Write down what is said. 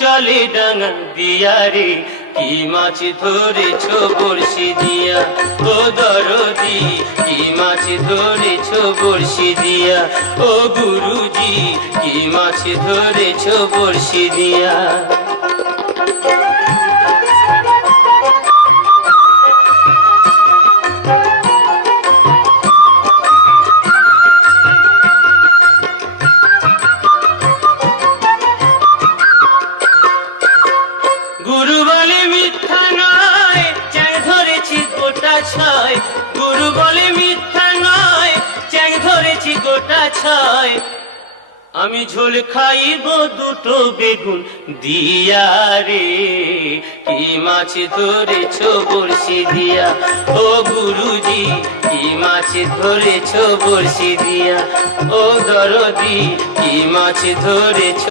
চলে ডাঙা দিয়া রে, কি মাছ ধরেছ বড়শি দিয়া। ও দরদি কি মাছ ধরেছ বড়শি দিয়া, ও গুরুজি কি মাছ ধরেছ বড়শি দিয়া। গুরু বলে মিথ্যা নয়, চ্যাং ধরেছি গোটা ছয়। গুরু বলে মিথ্যা নয়, চ্যাং ধরেছি গোটা ছয়। আমি ঝোল খাইব দুটো বেগুন দিয়া রে, কি মাছ ধরেছ বড়শি দিয়া। ও গুরুজি কি মাছ ধরেছ বড়শি দিয়া, ও দরদি কি মাছ ধরেছ।